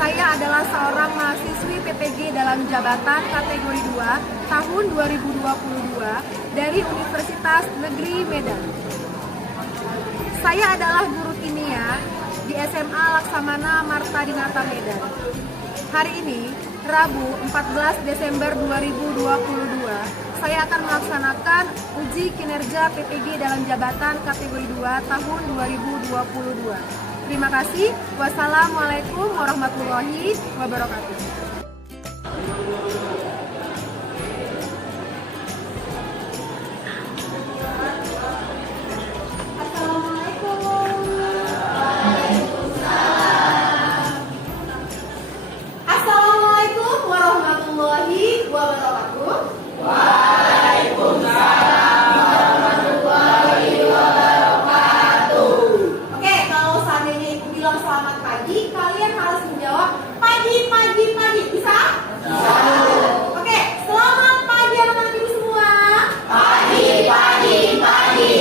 Saya adalah seorang mahasiswi PPG dalam jabatan kategori 2 tahun 2022 dari Universitas Negeri Medan. Saya adalah guru kimia di SMA Laksamana Marta Dinata Medan. Hari ini, Rabu 14 Desember 2022, saya akan melaksanakan uji kinerja PPG dalam jabatan kategori 2 tahun 2022. Terima kasih. Wassalamualaikum warahmatullahi wabarakatuh. Assalamualaikum warahmatullahi wabarakatuh. Waalaikumsalam warahmatullahi wabarakatuh. Oke, kalau seandainya ibu bilang selamat pagi, kalian harus menjawab pagi, pagi, pagi. Bisa? Bisa. Oke, selamat pagi anak-anak ibu semua. Pagi, pagi, pagi.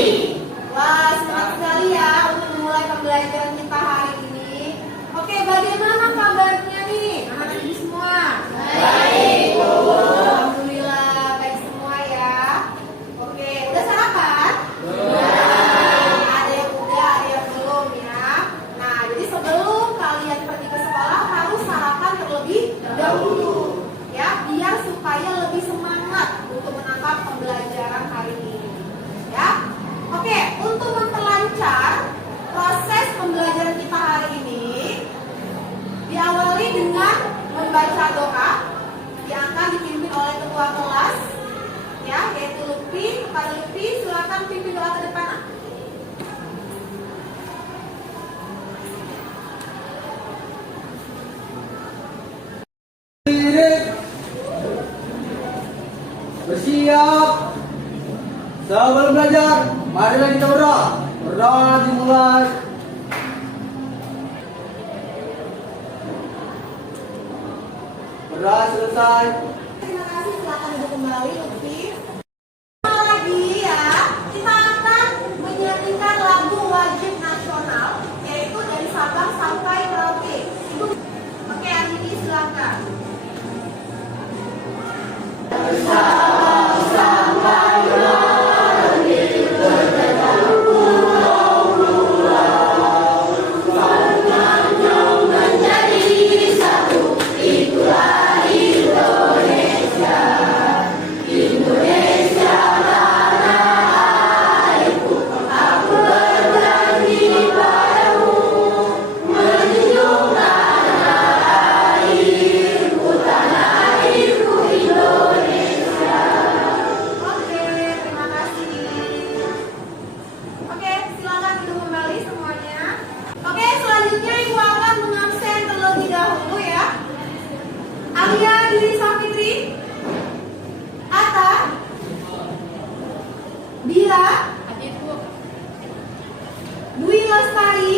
Wah, semangat sekali ya untuk memulai pembelajaran kita hari ini. Oke, bagaimana kabarnya nih anak-anak ibu semua? Baik, Bu. Alhamdulillah baik semua ya. Oke, udah sarapan? Ada yang udah, ada yang belum ya. Nah, jadi sebelum kalian pergi ke sekolah harus sarapan terlebih dahulu ya, biar supaya lebih semangat untuk menangkap pembelajaran hari ini. Ya. Oke, untuk memperlancar proses pembelajaran kita hari ini diawali dengan membaca doa yang akan dipimpin oleh ketua kelas ya, yaitu Lutfi. Kepada Lutfi, silakan pimpin doa ke depan. Bersiap. Sebelum belajar, marilah kita berdoa. Berdoa dimulai. Berdoa selesai. Terima kasih, silakan duduk kembali Lutfi. Lagi ya, kita akan menyanyikan lagu wajib nasional, yaitu dari Sabang sampai Merauke. Oke, Andini silakan. Oke, terima kasih. Oke, silakan duduk kembali semuanya. Oke, selanjutnya Ibu akan mengabsen terlebih dahulu ya. Alia Diri Safitri, Atta, Bira, Dwi Lestari,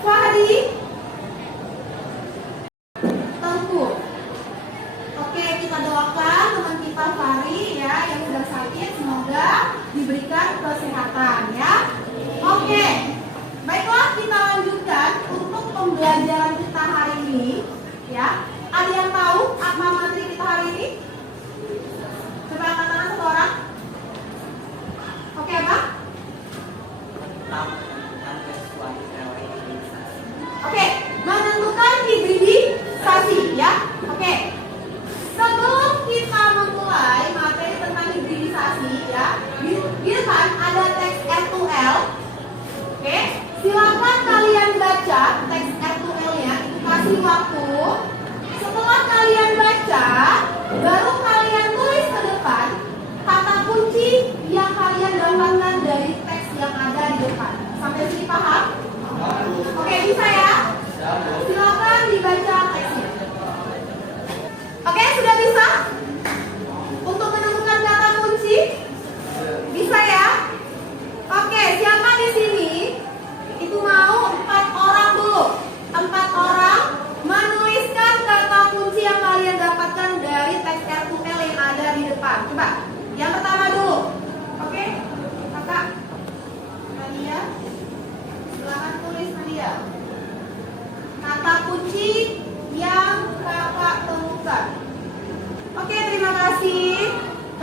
Fahri, Tengku. Oke, kita doakan teman kita Fahri ya yang sudah sakit, semoga diberikan kesehatan ya. Oke, baiklah kita lanjutkan untuk pembelajaran kita hari ini ya. Ada yang tahu apa materi kita hari ini? Coba angkat tangan satu orang. Oke, apa? Oke, menentukan hibridisasi ya. Oke. Sebelum kita memulai materi tentang hibridisasi ya, biarkan ada teks R2L. Oke, silakan kalian baca teks R2L-nya, kasih waktu. Setelah kalian baca, baru kalian tulis ke depan kata kunci yang kalian dapatkan dari teks yang ada di depan. Sampai sini paham? Oke, bisa ya? Silakan dibaca teksnya.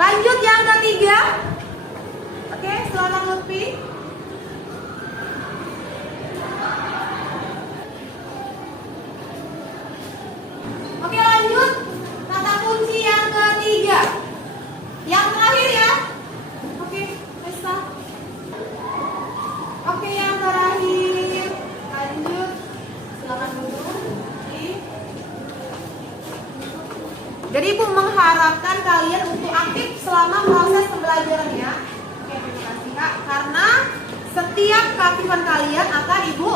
Lanjut yang ketiga. Oke, silakan Lutfi. Oke, lanjut. Kata kunci yang ketiga. Yang terakhir ya. Oke, Resta. Oke, yang terakhir. Lanjut. Silakan dulu. Jadi Ibu mengharapkan kalian untuk aktif selama proses pembelajarannya. Oke, terima kasih Kak. Karena setiap keaktifan kalian akan Ibu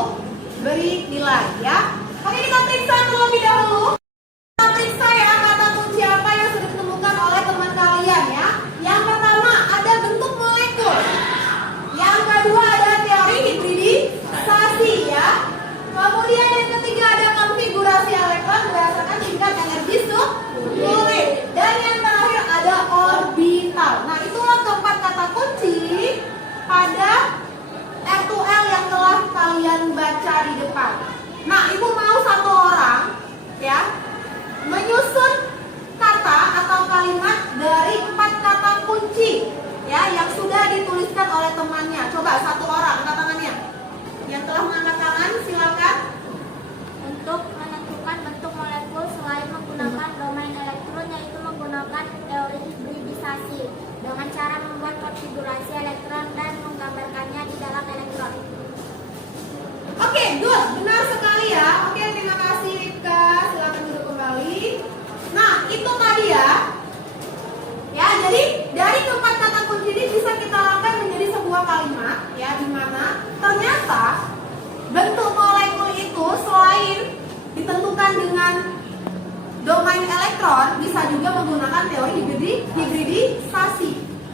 beri nilai ya. Oke, kita periksa terlebih dahulu. Kita periksa ya kata kunci apa yang sudah ditemukan oleh teman kalian ya. Yang pertama ada bentuk molekul. Yang kedua ada teori hibridisasi ya. Kemudian yang ketiga ada konfigurasi elektron berdasarkan tingkat energi sulit. Dan yang terakhir ada orbital. Nah, itulah keempat kata kunci pada R2L yang telah kalian baca di depan. Nah, Ibu mau satu orang ya menyusun kata atau kalimat dari 4 kata kunci ya yang sudah dituliskan oleh temannya. Coba satu orang angkat tangannya. Yang telah mengangkat tangan silakan. Untuk menentukan bentuk molekul selain menggunakan domain elektron, yaitu menggunakan teori hibridisasi dengan cara membuat konfigurasi elektron dan menggambarkannya di dalam elektron. Oke, good. Benar sekali ya. Oke, terima kasih Ripka. Silakan duduk kembali. Nah, itu tadi ya. Ya, jadi dari keempat kata kunci ini bisa kita rangkai menjadi sebuah kalimat ya, di mana ternyata bentuk molekul itu selain ditentukan dengan domain elektron, bisa juga menggunakan teori hibridisasi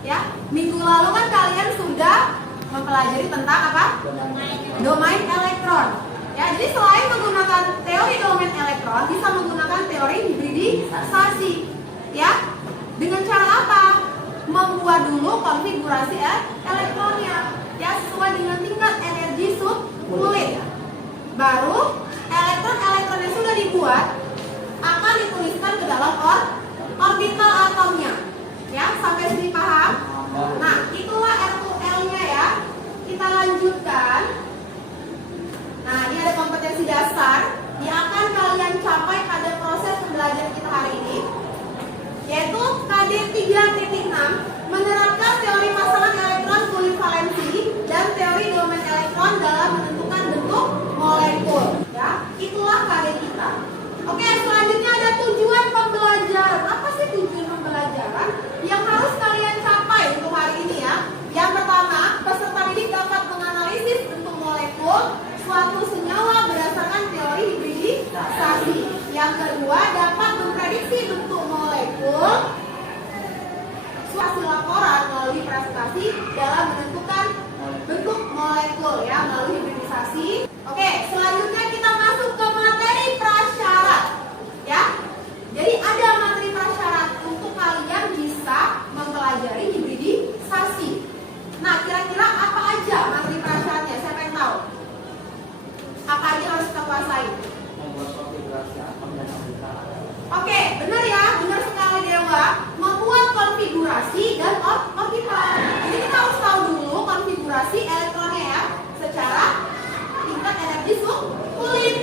ya. Minggu lalu kan kalian sudah mempelajari tentang apa? Domain elektron. Ya, jadi selain menggunakan teori domain elektron, bisa menggunakan teori hibridisasi. Ya. Dengan cara apa? Membuat dulu konfigurasi elektronnya ya sesuai dengan tingkat energi sulit. Baru elektron yang sudah dibuat akan dituliskan ke dalam orbital atomnya. Ya, sampai sini paham? Nah, itulah R2L-nya ya. Kita lanjutkan. Nah, ini ada kompetensi dasar yang akan kalian capai pada proses pembelajaran kita hari ini, yaitu KD 3.6 menerapkan teori pasangan elektron polivalensi dan teori domain elektron dalam menentukan bentuk molekul. Ya, itulah KD kita. Oke, selanjutnya ada tujuan pembelajaran. Apa sih tujuan pembelajaran yang harus kalian capai untuk hari ini ya? Yang pertama, peserta didik dapat menganalisis bentuk molekul suatu senyawa berdasarkan teori hibridisasi. Yang kedua, dapat memprediksi bentuk molekul hasil laporan melalui presentasi dalam menentukan bentuk molekul ya melalui hibridisasi. Oke, selanjutnya kita masuk ke materi prasyarat ya. Jadi ada materi prasyarat untuk kalian bisa mempelajari hibridisasi. Nah, kira-kira apa aja materi prasyaratnya? Siapa yang tahu? Apa aja harus kita kuasai? Oke, benar ya, benar sekali Dewa. Membuat konfigurasi dan orbital. Jadi kita harus tahu dulu konfigurasi elektronnya ya, secara tingkat energi sulit.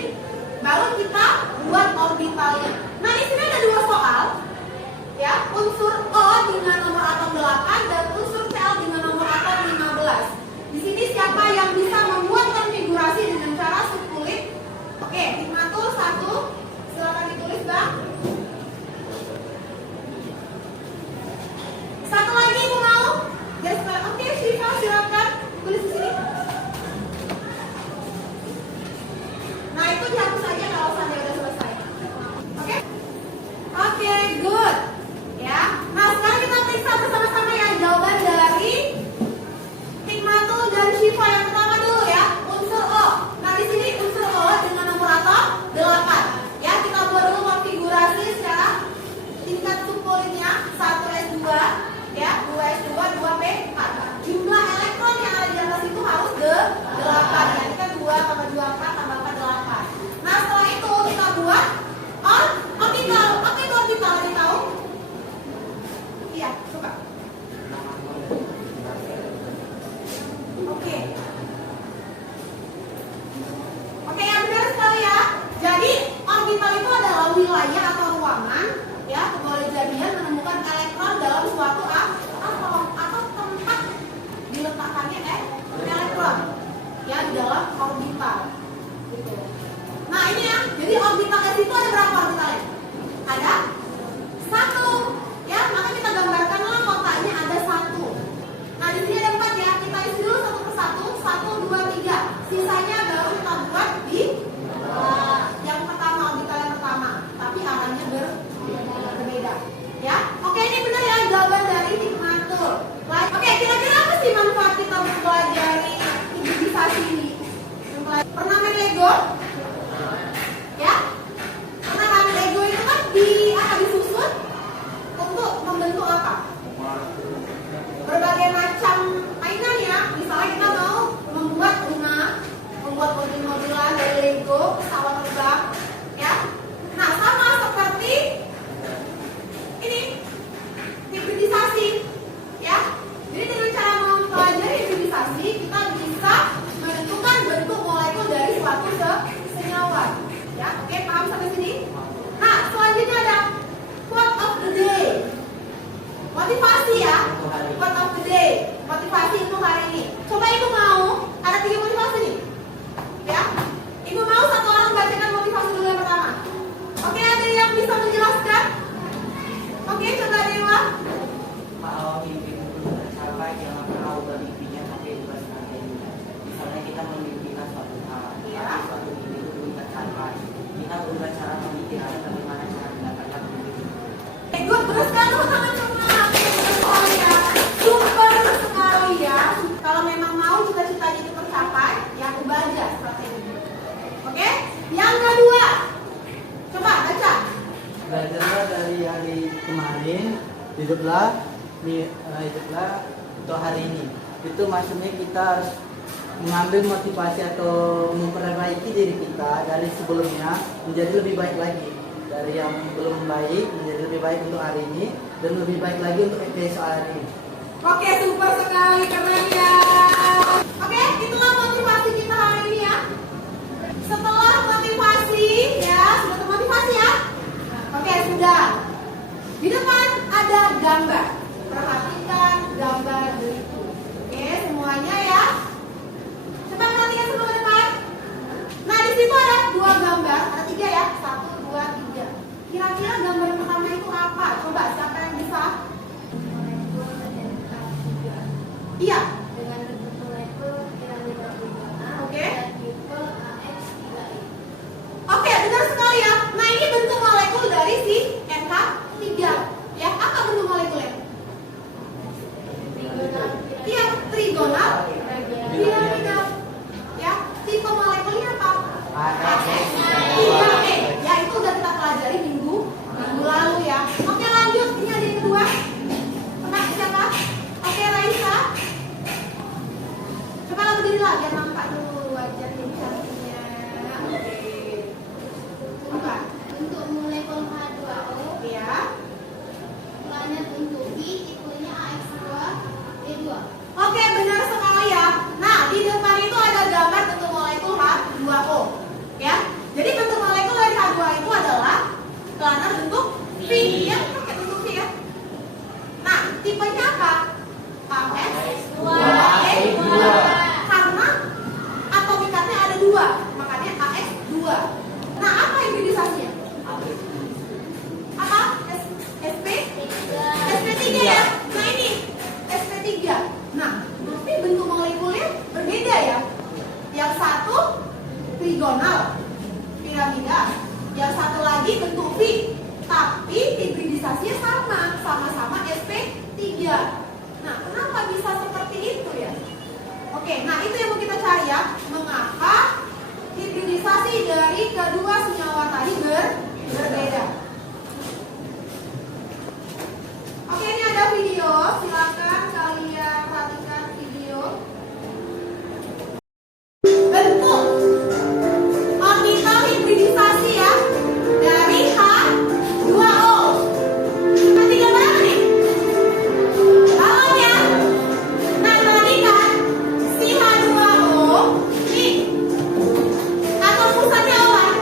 Baru kita buat orbitalnya. Nah, di sini ada 2 soal, ya, unsur O dengan nomor atom 8 dan unsur Cl dengan nomor atom 15. Di sini siapa yang bisa membuat konfigurasi dengan cara sulit? Oke, Hikmatul 1. Silakan ditulis, Bang. Satu lagi Ibu mau? Oke, Syifa silakan tulis di sini. Nah, itu dihapus saja kalau saya udah selesai. Oke? Oke, good. Ya. Nah, sekarang kita periksa bersama-sama ya jawaban dari Jadi orbital S itu ada berapa orbitalnya? Ada satu. Ya, maka kita gambarkanlah kotaknya ada satu. Nah, di sini ada 4 ya. Kita isi dulu satu persatu. 1, 2, 3. Sisanya baru kita buat di yang pertama, orbital yang pertama. Tapi arahnya berbeda. Ya, oke, ini benar ya jawaban dari hipnomatur. Oke, kira-kira apa sih manfaat kita mempelajari hibridisasi ini? Pernah main Lego? Ya? Pernah kan Lego itu kan disusun untuk membentuk apa? Berbagai macam mainan ya. Misalnya kita mau membuat rumah, membuat mobil-mobilan dari Lego, pesawat terbang, ya. Nah, sama seperti ini hibridisasi, ya. Jadi dengan cara mempelajari hibridisasi, kita bisa menentukan bentuk molekul dari suatu senyawa. Ya, oke, paham sampai sini? Nah, selanjutnya ada quote of the day. Motivasi ya, quote of the day. Motivasi untuk hari ini. Coba ibu mau, ada 3 motivasi nih. Ya, ibu mau satu orang bacakan motivasi dulu yang pertama. Oke, ada yang bisa menjelaskan? Oke, coba Dewa. Kalau mimpi itu tercapai, jangan pernah ubah mimpinya sampai ubah sebagainya. Misalnya kita memimpikan suatu hal, Iya. tapi suatu mimpi itu belum tercapai. Kita berubah cara memikirkan bagaimana cara mendapatkan mimpi itu. Good, terus kan teman-teman semua. Oke, ya. Super sekali ya. Kalau memang mau cita-citanya itu tercapai, ya ubah aja strategi. Oke? Yang kedua, coba baca. Belajarlah dari hari kemarin, hiduplah untuk hari ini. Itu maksudnya kita harus mengambil motivasi atau memperbaiki diri kita dari sebelumnya menjadi lebih baik lagi. Dari yang belum baik menjadi lebih baik untuk hari ini dan lebih baik lagi untuk esok hari. Oke, super sekali, keren ya. Oke, itulah motivasi kita hari ini ya. Setelah motivasi, ya, sudah termotivasi ya. Oke, sudah. Di depan ada gambar. Perhatikan gambar berikut. Oke, semuanya ya. Coba perhatikan semua ke depan. Nah, di situ ada 2 gambar, ada 3 ya. 1, 2, 3. Kira-kira gambar pertama itu apa? Coba siapa yang bisa? Iya. Dengan bentuk molekul piramida trigonal Oke. dan tipe AX3i. Oke, benar sekali ya. Nah, ini bentuk molekul dari si NH3. Ya, apa bentuk molekulnya? Trigonal Iya, trigonal piramida. Ya, tipe molekulnya apa? Iya, ya itu udah kita pelajari minggu lalu ya. Oke, lanjut. Ini ada yang kedua. Tebak siapa? Oke, Raisa. Coba lah berdiri lah biar nampak dulu wajahnya cantiknya. Oke. Apa? Untuk molekul H2O, Iya. planet untuk B, tipenya AX2E2. Oke, benar sekali ya. Nah, di depan itu ada gambar bentuk molekul H2O. Ya. Jadi bentuk molekul dari H2O itu adalah planar bentuk V, ya, pakai bentuk V ya. Nah, tipenya apa? AX2E2. Karena atomikatnya ada 2, makanya AX2. Nah, apa hibridisasinya? Apa? SP? SP3 ya. Nah, ini SP3. Nah, tapi bentuk molekulnya berbeda ya. Yang satu trigonal piramida, yang satu lagi bentuk V. Tapi hibridisasinya sama-sama SP3. Nah, kenapa bisa seperti itu ya? Oke, nah itu yang mau kita cari ya. Mengapa hibridisasi dari kedua senyawa tadi berbeda? Oke, ini ada video. Silakan kalian perhatikan video. Bentuk orbital hibridisasi ya dari H2O. Berarti gambar apa nih? Balon ya. Nah, tadi kan si H2O ini atom pusatnya O kan?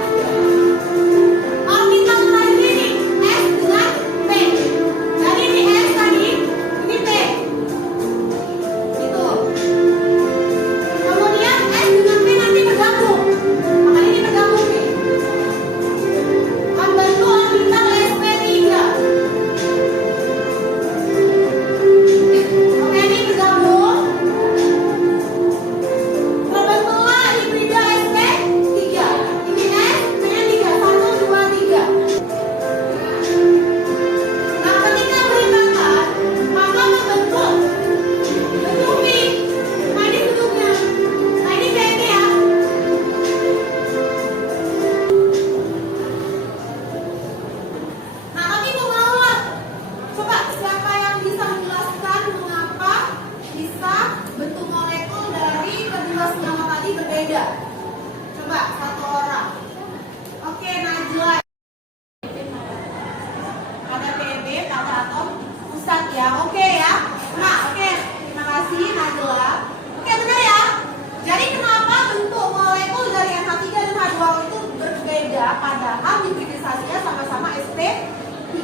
padahal hibridisasinya sama-sama sp3.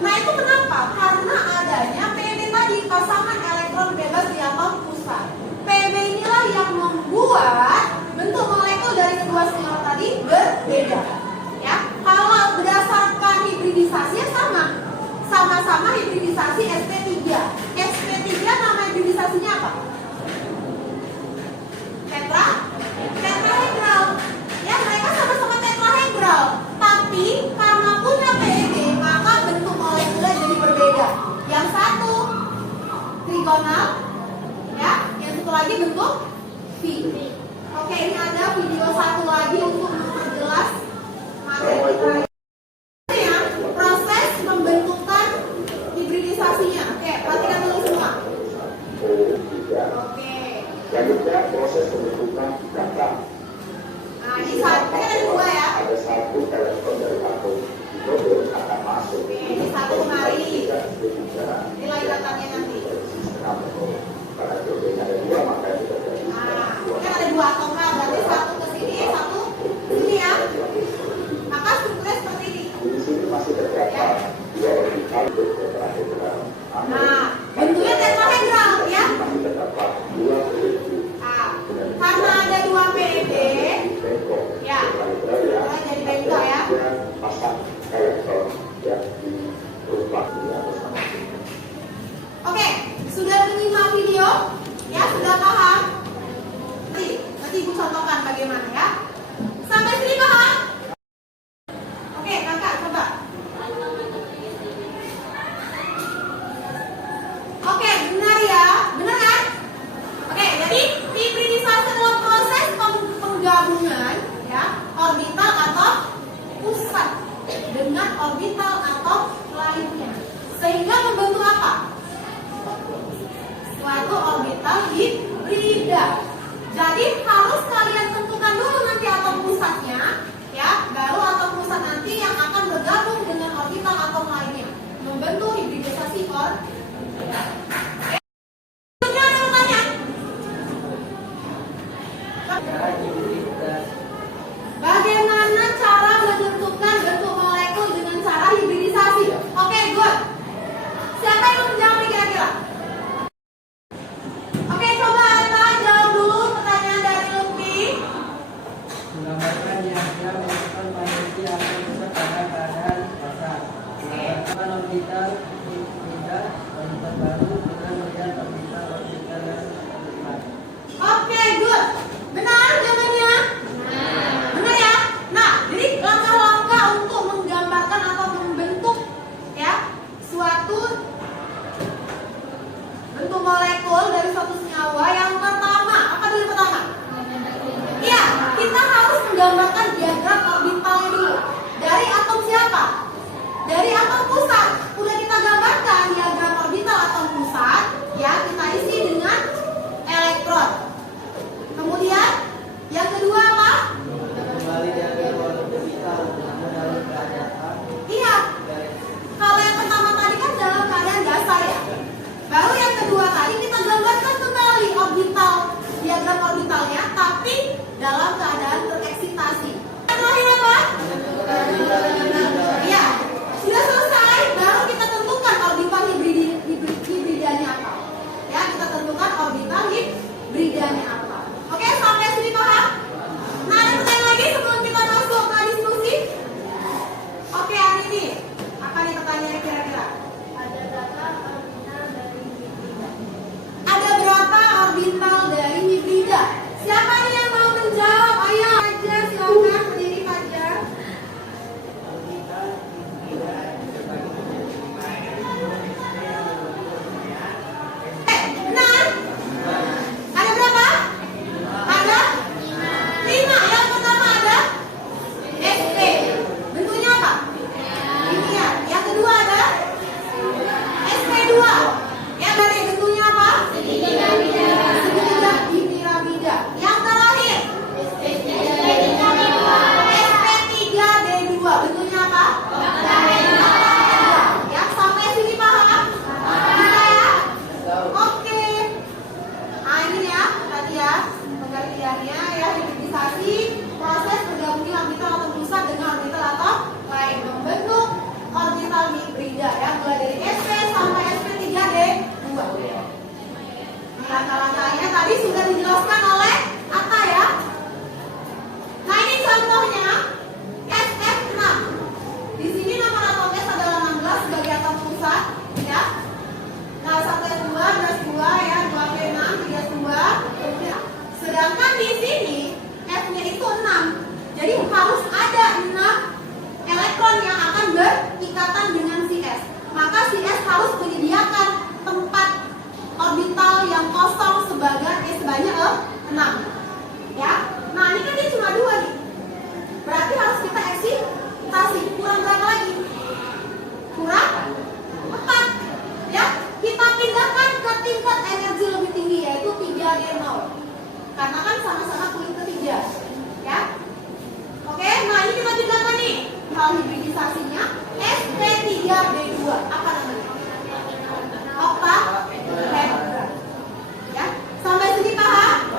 Nah itu kenapa? Karena adanya PB tadi, pasangan elektron bebas di atom pusat. PB inilah yang membuat bentuk molekul dari kedua senyawa tadi berbeda. Ya, kalau berdasarkan hibridisasinya sama-sama hibridisasi sp3. sp3 nama hibridisasinya apa? Tetrahedral. Ya, mereka sama-sama tetrahedral. Tapi karena punya PEG, maka bentuk molekulnya jadi berbeda. Yang satu trigonal, ya, yang satu lagi bentuk V. Oke, ini ada video satu lagi untuk memperjelas materi kita. Ini ya, proses pembentukan hibridisasinya. Oke, perhatikan dulu semua. Oke. Selanjutnya proses pembentukan kata. Nah, ini satu, ini ada dua ya. Ada satu elektron dari atom hidrogen akan masuk. Oke, ini satu kemari. Ini Nilai datanya nanti. Karena hidrogennya ada dua, maka itu terjadi. Nah, ini ada dua atom, berarti satu ke sini, satu ke sini ya. Maka strukturnya seperti ini. Di sini masih terdapat dua orbital tetrahedral. Nah, bentuknya tetrahedral ya. Masih terdapat dua PEG. Nah, karena ada dua PEG, Bengkok. ya, Tetrahedral ya. mulai jadi bengkok ya. Dan pasang elektron yang dirubah di atas nama. Oke, sudah menyimak video? Ya, sudah paham? Nanti Ibu contohkan bagaimana ya. Sampai sini paham? Oke, kakak coba. Oke, benar ya? Benar kan? Oke, jadi hibridisasi adalah proses penggabungan ya, orbital atom pusat dengan orbital atom lainnya. Sehingga membentuk apa? Suatu orbital hibrida. Jadi harus kalian tentukan dulu nanti atom pusatnya, ya, baru atom pusat nanti yang akan bergabung dengan orbital atom lainnya, membentuk hibridisasi orbital. Selanjutnya ada pertanyaan? Bagaimana cara menentukan bentuk molekul dengan cara hibridisasi? Oke, good. Siapa yang mau menjawab nih kira-kira? Oke, coba Ata jawab dulu pertanyaan dari Lutfi. Menggambarkan diagram bentukan manusia atom pusat pada keadaan pasang. Menggambarkan orbital pindah orbital baru dengan melihat orbital yang lain. Oke, good. Benar jawabannya? Benar ya? Nah, jadi langkah-langkah untuk menggambarkan atau membentuk ya suatu bentuk molekul dari suatu senyawa. Yang pertama, apa dulu pertama? Iya, kita harus menggambarkan diagram orbitalnya dulu. Dari atom siapa? Dari atom pusat. Udah kita gambarkan diagram orbital atom pusat, ya, kita isi dengan elektron. Kemudian yang kedua apa? Kembali diagram orbital namun dalam keadaan Iya. Kalau yang pertama tadi kan dalam keadaan dasar ya. Baru yang kedua tadi kita gambarkan kembali orbital, diagram orbitalnya, tapi dalam keadaan tereksitasi. Yang terakhir apa? Iya. Sudah selesai? berikatan dengan si S. Maka si S harus menyediakan tempat orbital yang kosong sebanyak 6. Ya. Nah, ini kan dia cuma 2 nih. Berarti harus kita eksitasi. Kurang berapa lagi? Kurang 4. Ya. Kita pindahkan ke tingkat energi lebih tinggi, yaitu 3D0. Karena kan sama-sama kulit ketiga. Ya. Oke, nah ini kita pindahkan nih. Hal hibridisasinya sp3b2. Apa namanya? Oktahedra. Ya. Sampai sini paham?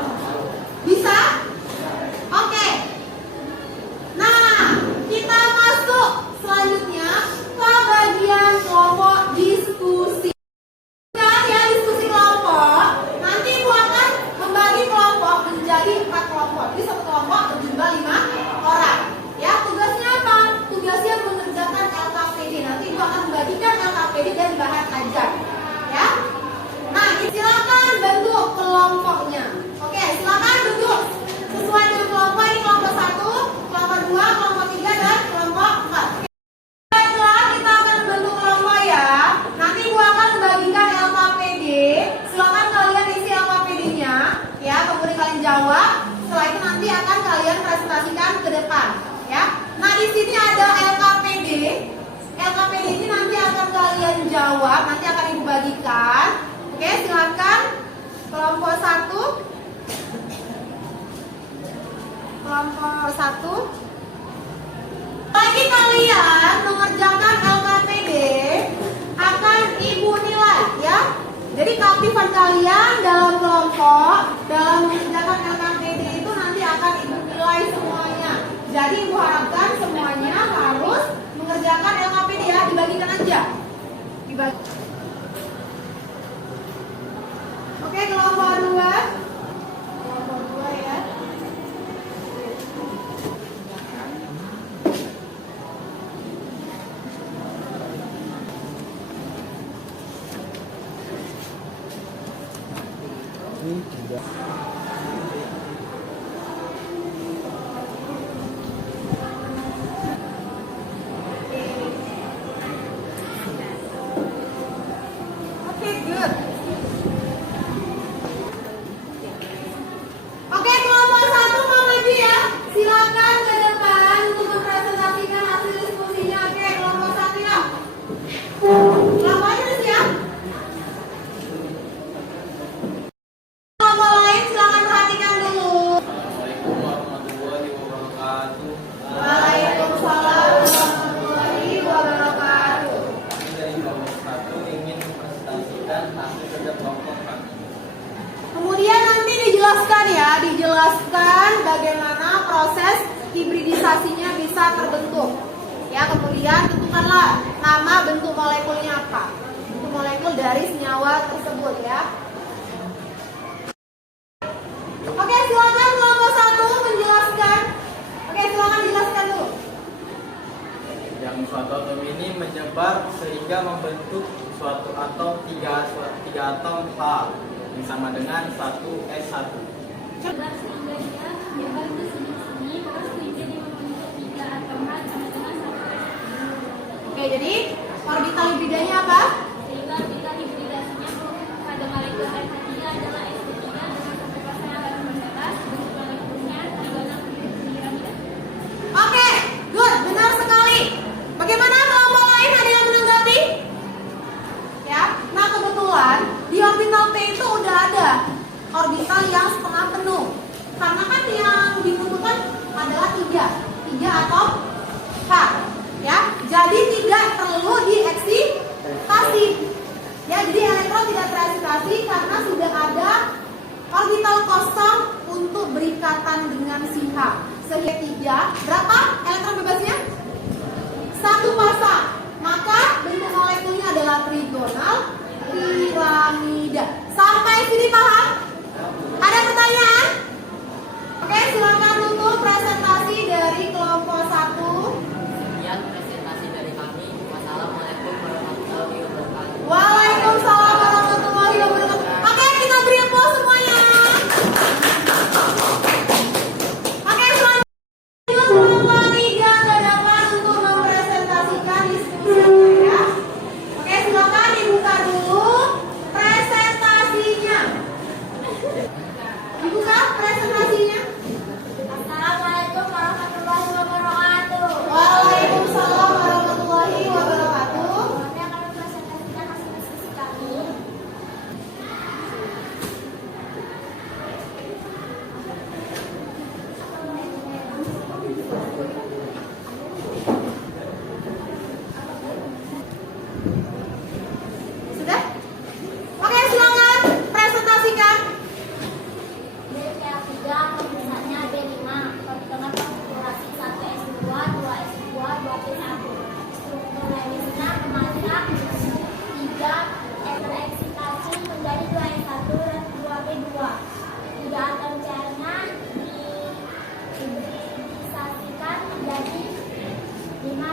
Bisa? Oke. Nah, kita masuk selanjutnya ke bagian kelompok diskusi. Nah, ya diskusi kelompok. Nanti Ibu akan membagi kelompok menjadi 4 kelompok. Jadi satu kelompok berjumlah 5 orang. Ya, tugasnya apa? Tugasnya mengerjakan LKPD. Nanti Ibu akan membagikan LKPD dan bahan ajar. Ya. Nah, silakan bentuk kelompoknya. Oke, silakan bentuk sesuai dengan kelompok. Ini kelompok 1, kelompok 2, kelompok 3 dan kelompok 4. Baiklah, kita akan membentuk kelompok ya. Nanti Ibu akan membagikan LKPD. Silakan kalian isi LKPD-nya, ya. Kemudian kalian jawab. Setelah itu nanti akan kalian presentasikan ke depan, ya. Nah, di sini ada LKPD. LKPD ini nanti akan kalian jawab, nanti akan Ibu bagikan. Oke, silakan kelompok 1. Kelompok 1. Bagi kalian mengerjakan LKPD akan Ibu nilai, ya. Jadi keaktifan kalian dalam kelompok dalam mengerjakan LKPD itu nanti akan Ibu nilai semuanya. Jadi Ibu harapkan semuanya harus mengerjakan LKPD ya, dibagikan aja. Oke, kelompok 2. Kelompok 2 ya. Oke, good. Oke, kelompok 1 mau maju ya. Silakan ke depan untuk mempresentasikan hasil diskusinya. Oke, kelompok 1 ya. Kelompoknya udah siap? Kelompok lain silakan perhatikan dulu. Assalamualaikum warahmatullahi wabarakatuh. Waalaikumsalam warahmatullahi wabarakatuh. Kami dari kelompok 1 ingin mempresentasikan hasil kerja kelompok kami. Kemudian nanti dijelaskan ya, dijelaskan bagaimana proses hibridisasinya bisa terbentuk. Ya, kemudian tentukanlah nama bentuk molekulnya apa. Bentuk molekul dari senyawa tersebut ya. Oke, silakan kelompok 1 menjelaskan. Oke, silakan jelaskan dulu. Yang suatu atom ini menyebar sehingga membentuk suatu atom 3 atom H yang sama dengan 1S1. Sebar sehingga dia menyebar ke sini-sini, terus menjadi membentuk 3 atom H sama dengan 1S1. Oke, jadi orbital hibridanya apa? Sehingga orbital hibridasinya pada molekul RH3 adalah sp3 dengan satu pasangan elektron bebas, bentuk molekulnya trigonal piramida. Oke, good, benar sekali. Bagaimana kelompok lain, ada yang menanggapi? Ya, nah kebetulan di orbital P itu udah ada orbital yang setengah penuh. Karena kan yang dibutuhkan adalah 3 atom H. Ya, jadi tidak perlu dieksitasi. Ya, jadi elektron tidak tereksitasi karena sudah ada orbital kosong untuk berikatan dengan si H. Sehingga 3, berapa elektron bebasnya? 1 pasang. Maka bentuk molekulnya adalah trigonal piramida. Sampai sini paham? Ada pertanyaan? Oke, silakan tutup presentasi dari kelompok 1. Sekian presentasi dari kami. Wassalamualaikum warahmatullahi wabarakatuh. Waalaikumsalam warahmatullahi wabarakatuh. Oke, kita beri applause semuanya. Oke, selanjutnya kelompok 3 dari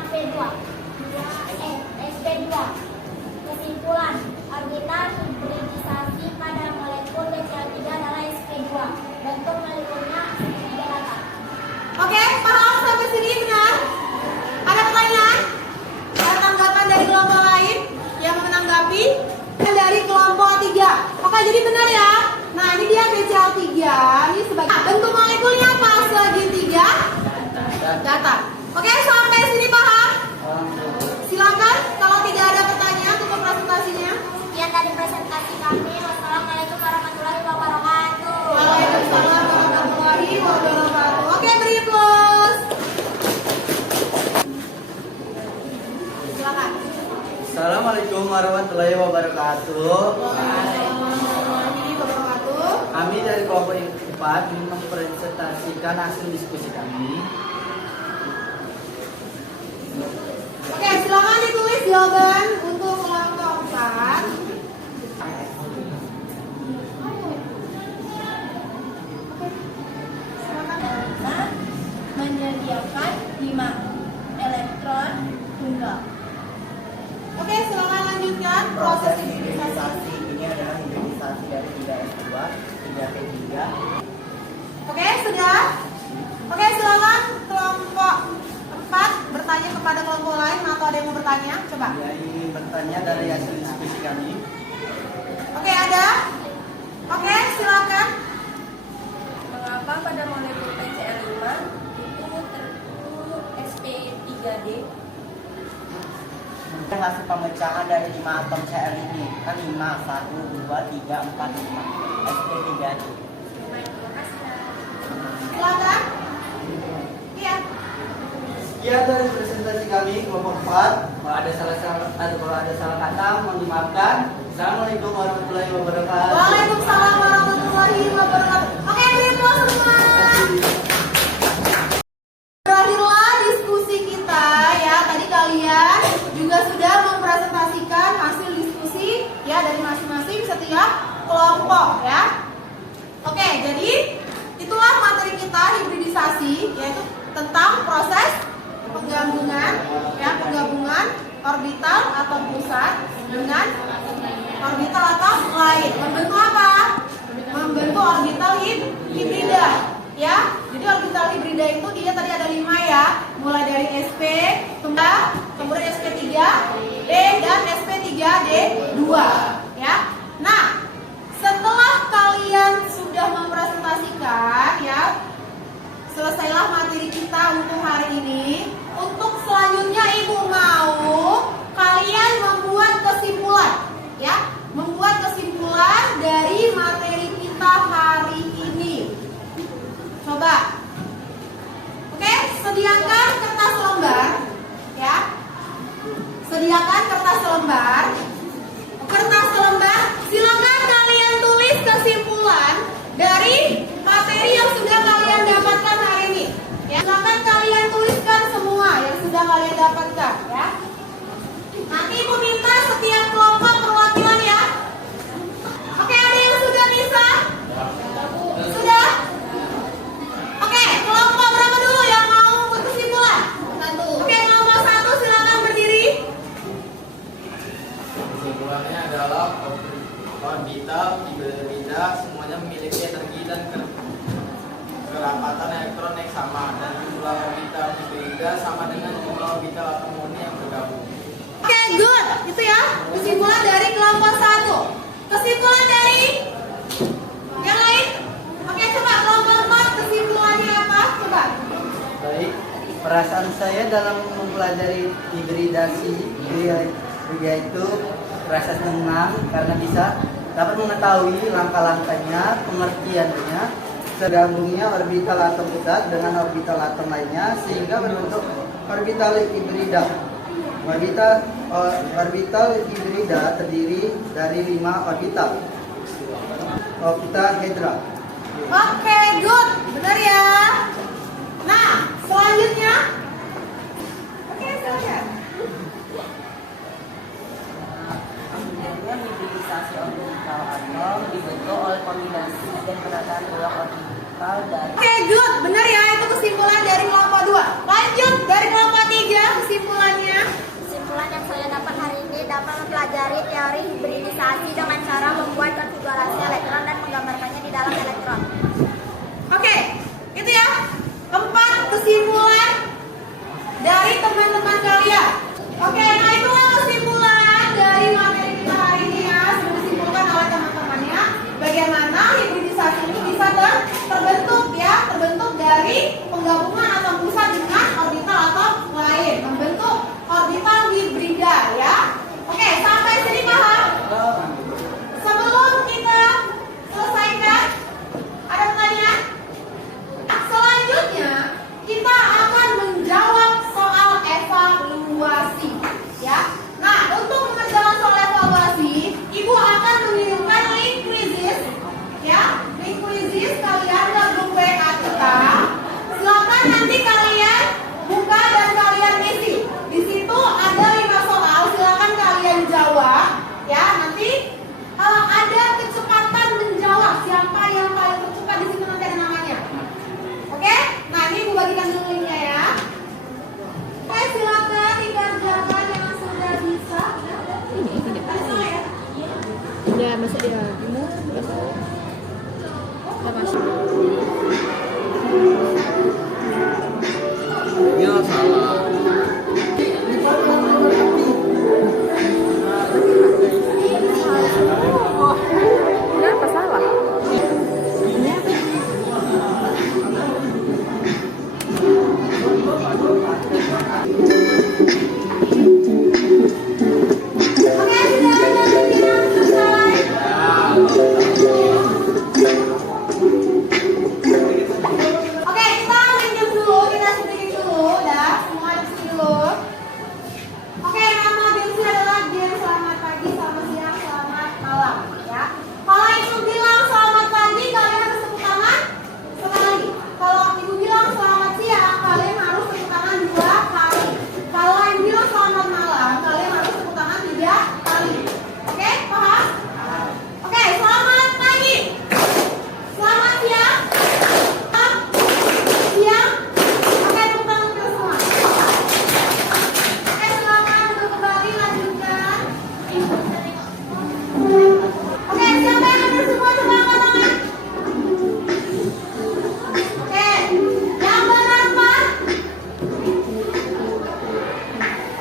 P2. SP2. Kesimpulan, orbital hibridisasi pada molekul BCl3 adalah SP2. Bentuk molekulnya tidak rata. Oke, paham sampai sini benar? Ada pertanyaan? Ada tanggapan dari kelompok lain yang menanggapi? Dari kelompok 3. Oke, jadi benar ya. Nah, ini dia BCl3. Ini sebagai bentuk molekulnya apa? Segitiga datar. Oke, sampai sini paham? Silakan kalau tidak ada pertanyaan untuk presentasinya. Sekian dari presentasi kami. Wassalamualaikum warahmatullahi wabarakatuh. Waalaikumsalam warahmatullahi wabarakatuh. Oke, beri plus. Silakan. Assalamualaikum warahmatullahi wabarakatuh. Warahmatullahi wabarakatuh. Kami dari kelompok 4 ingin mempresentasikan hasil diskusi kami. Oke, silakan ditulis jawaban untuk kelompok 4. Menyediakan 5 elektron tunggal. Oke, silakan lanjutkan proses hibridisasi. Hibridisasi ini adalah hibridisasi dari 3S2, 3P3. Oke, sudah? Oke, silakan kelompok 4 bertanya kepada kelompok lain atau ada yang mau bertanya? Coba. Ya, ingin bertanya dari hasil diskusi kami. Oke, ada? Oke, silakan. Mengapa pada molekul PCl5 itu tertulis sp3d? Hasil pemecahan dari 5 atom Cl ini kan 5, 1, 2, 3, 4, 5 sp3d. Silakan. Iya. Sekian dari presentasi kami kelompok 4. Kalau ada salah kata mohon dimaafkan. Assalamualaikum warahmatullahi wabarakatuh. Waalaikumsalam warahmatullahi wabarakatuh. Oke, beri plus semua. Berakhirlah diskusi kita ya. Tadi kalian juga sudah mempresentasikan hasil diskusi ya dari masing-masing setiap kelompok ya. Oke, jadi itulah materi kita hibridisasi, yaitu tentang proses penggabungan orbital atau pusat dengan orbital atau lain. Membentuk apa? Membentuk orbital hibrida ya. Jadi orbital hibrida itu dia tadi ada 5 ya, mulai dari sp, kemudian sp3d dan sp3d2 ya. Nah, setelah kalian sudah mempresentasikan ya, selesailah materi kita untuk hari ini. Untuk selanjutnya Ibu mau kalian membuat kesimpulan ya, membuat kesimpulan dari materi kita hari ini. Coba. Oke, sediakan kertas lembar ya. Sediakan kertas lembar. Kertas lembar, silakan kalian tulis kesimpulan dari materi yang sudah kalian dapatkan hari ini. Ya, silakan kalian tuliskan semua yang sudah kalian dapatkan ya. Nanti Ibu minta setiap kelompok perwakilan ya. Oke, ada yang sudah bisa? Sudah? Oke, kelompok berapa dulu yang mau berkesimpulan? Oke, kelompok 1 silakan berdiri. Kesimpulannya adalah orbital hibrida semuanya memiliki energi dan kerapatan elektron yang sama, dan jumlah orbital hibrida sama dengan jumlah orbital atom murni yang bergabung. Oke, good. Itu ya kesimpulan dari kelompok 1. Kesimpulan dari yang lain? Oke, coba kelompok 4 kesimpulannya apa? Coba. Baik, perasaan saya dalam mempelajari hibridasi yaitu rasa senang karena bisa dapat mengetahui langkah-langkahnya, pengertiannya, tergabungnya orbital atom pusat dengan orbital atom lainnya sehingga berbentuk orbital hibrida. Orbital hibrida terdiri dari 5 orbital hydra. Oke, good. Benar ya. Nah, selanjutnya. Oke, silakan. Sebenarnya hibridisasi orbital atom dibentuk oleh kombinasi dan penataan dua orbital dari Oke, good. Benar ya. Itu kesimpulan dari kelompok 2. Lanjut dari kelompok 3 kesimpulan. Iya, masuk dia. Udah masuk. Ya salah. Kenapa salah? Oke, sudah selesai. Oke, kita minjem dulu, kita sedikit dulu, dah semua di sini dulu. Oke, nama Gensi adalah Gen. Selamat pagi, selamat siang, selamat malam, ya. Kalau ibu bilang selamat pagi, kalian harus tepuk tangan sekali lagi. Kalau ibu bilang selamat siang, kalian harus tepuk tangan 2 kali. Kalau ibu bilang selamat malam, kalian harus tepuk tangan 3 kali. Oke, paham? Oke, selamat pagi. Selamat siang. Siang. Oke, tepuk tangan kita semua. Oke, silakan duduk kembali, lanjutkan. Oke, siapa yang hadir semua coba angkat tangan. Oke, yang berapa?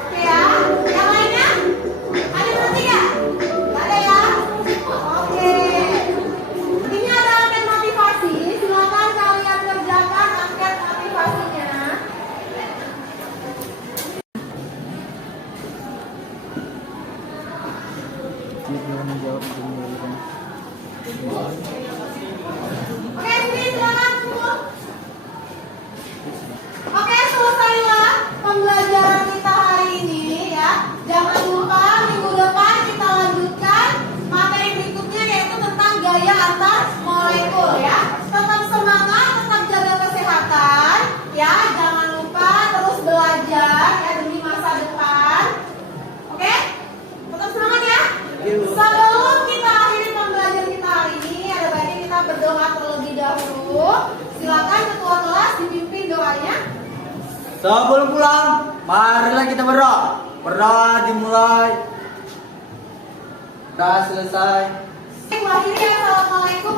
Oke ya, yang lainnya? Ada berarti nggak? Nggak ada ya? Oke. Ini ada angket motivasi. Silakan kalian kerjakan angket motivasinya. Ini belum menjawab Oke, sini silakan semua. Oke, selesailah pembelajaran kita hari ini ya. Jangan lupa minggu depan kita lanjutkan materi berikutnya yaitu tentang gaya antar molekul ya. Tetap semangat, tetap jaga kesehatan ya. Jangan lupa terus belajar ya demi masa depan. Oke? Tetap semangat ya. Sebelum kita akhiri pembelajaran kita hari ini, ada baiknya kita berdoa terlebih dahulu. Silakan ketua kelas dipimpin doanya. Sebelum pulang, marilah kita berdoa. Berdoa dimulai. Sudah selesai. Mengakhiri, assalamualaikum